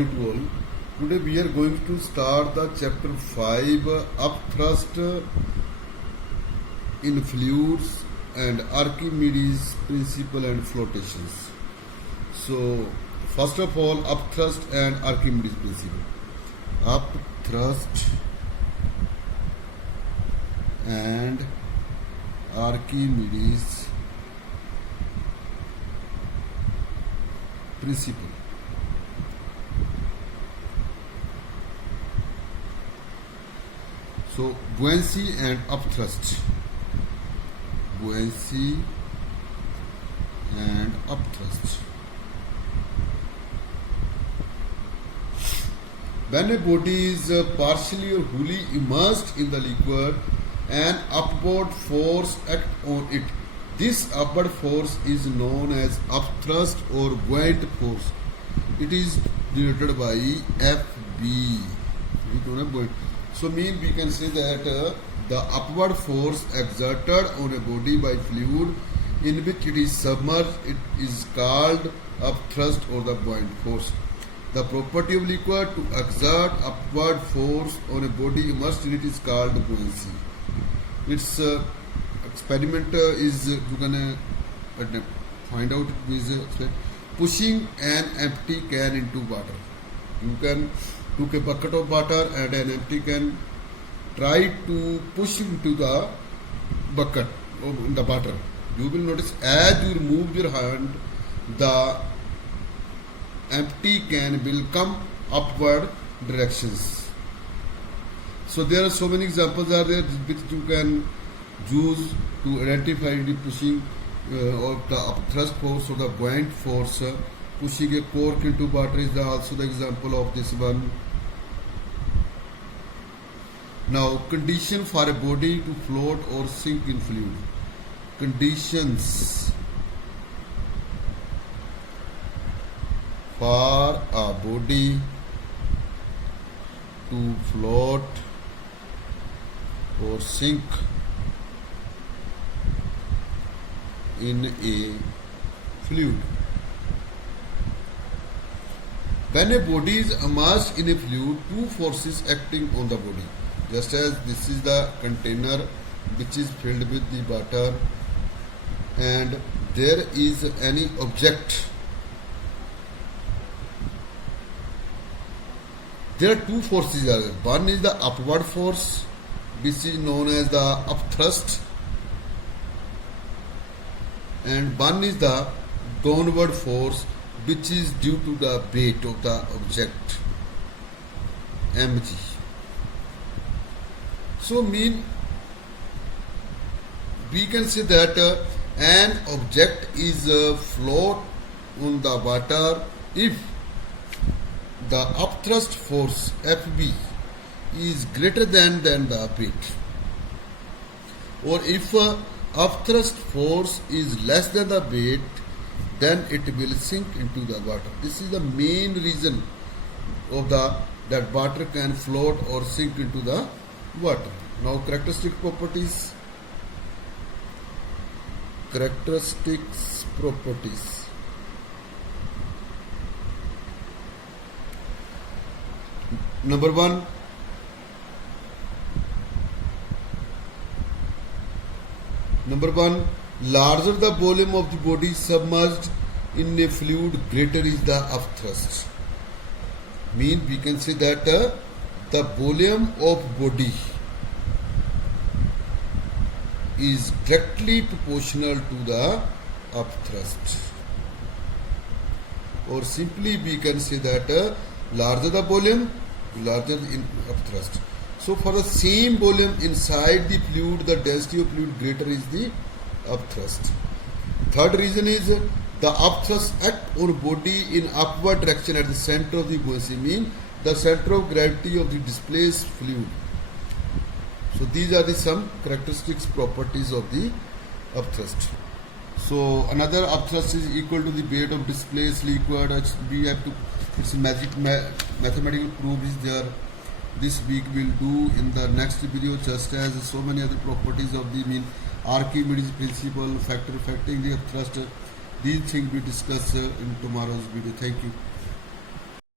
morning to all. Today we are going to start the chapter 5 upthrust in fluids and Archimedes principle and flotations. So first of all, upthrust and Archimedes principle. Upthrust and Archimedes principle. So buoyancy and upthrust. Buoyancy and upthrust. When a body is partially or wholly immersed in the liquid, an upward force acts on it. This upward force is known as upthrust or buoyant force. It is denoted by FB. We don't have buoyant. So we can say that the upward force exerted on a body by fluid in which it is submerged, it is called upthrust or the buoyant force. The property of liquid to exert upward force on a body immersed in it is called buoyancy. Its experiment is you can find out is pushing an empty can into water. You can took a bucket of water and an empty can, try to push into the bucket in the water. You will notice as you remove your hand, the empty can will come upward directions. So there are so many examples are there which you can use to identify the pushing of the upthrust force or the buoyant force. Pushing a cork into water is also the example of this one. Now, condition for a body to float or sink in fluid. Conditions for a body to float or sink in a fluid. When a body is immersed in a fluid, two forces acting on the body. Just as this is the container which is filled with the water and there is any object. There are two forces. One is the upward force which is known as the upthrust, and one is the downward force which is due to the weight of the object, mg. So we can say that an object is float on the water if the upthrust force Fb is greater than the weight, or if upthrust force is less than the weight, then it will sink into the water. This is the main reason of that water can float or sink into the water. Now characteristic properties. Characteristics properties. Number one, larger the volume of the body submerged in a fluid, greater is the upthrust. We can say that the volume of body is directly proportional to the upthrust. Or simply we can say that larger the volume, larger in upthrust. So for the same volume inside the fluid, the density of fluid greater is the upthrust. Third reason is the upthrust act on body in upward direction at the center of the buoyancy, mean the center of gravity of the displaced fluid. So these are the some characteristics properties of the upthrust. So another upthrust is equal to the weight of displaced liquid. We have to, it's mathematical proof is there. This week we'll do in the next video, just as so many other properties of the Archimedes principle, factor affecting the upthrust. These things we discuss in tomorrow's video. Thank you.